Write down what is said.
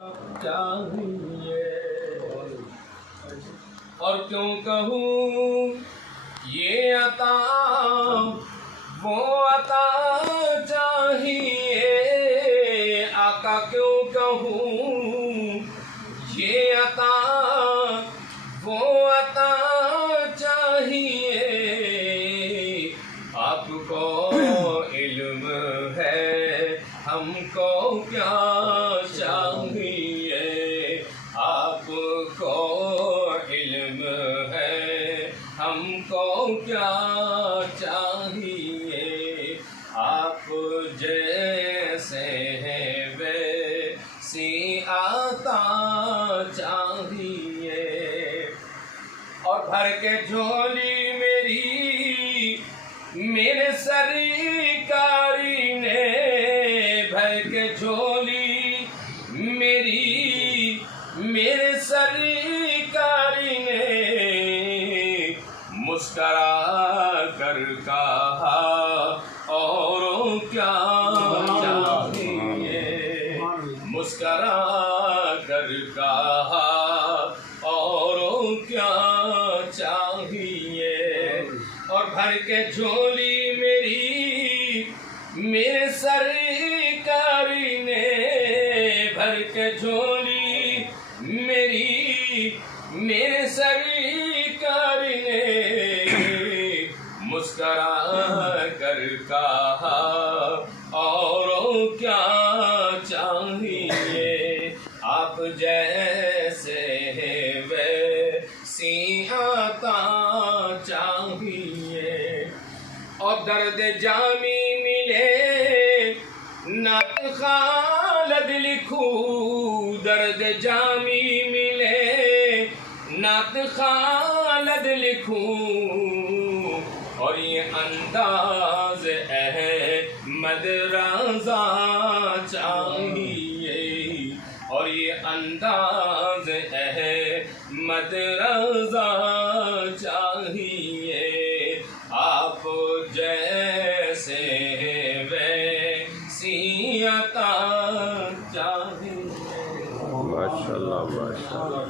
چاہیے اور کیوں کہوں یہ عطا وہ عطا چاہیے، آقا کیوں کہوں یہ عطا وہ عطا چاہیے، آپ کو علم ہے ہم کو کیا چاہیے، آپ کو علم ہے ہم کو کیا چاہیے، آپ جیسے ہیں ویسی عطا چاہیے، اور بھر کے جھولی میرے سرکاری نے، بھر کے جھولی میرے سرکاری نے، مسکرا کر کہا اوروں کیا چاہیے، مسکرا کر کہا اوروں کیا چاہیے، اور بھر کے جھولی میرے سرکاری نے، بھر کے جھولی میرے سرکاری نے، مسکرا کر کہا اوروں کیا چاہیے، آپ جیسے ہیں ویسی عطا چاہیے، اور درد جامی ملے نعت خالد لکھوں، درد جامی ملے نعت خالد لکھوں، اور یہ انداز احمد رضا چاہیے، اور یہ انداز احمد رضا چاہیے، آپ جیسے ہیں ویسی عطا چاہیے۔ ماشاءاللہ ماشاءاللہ۔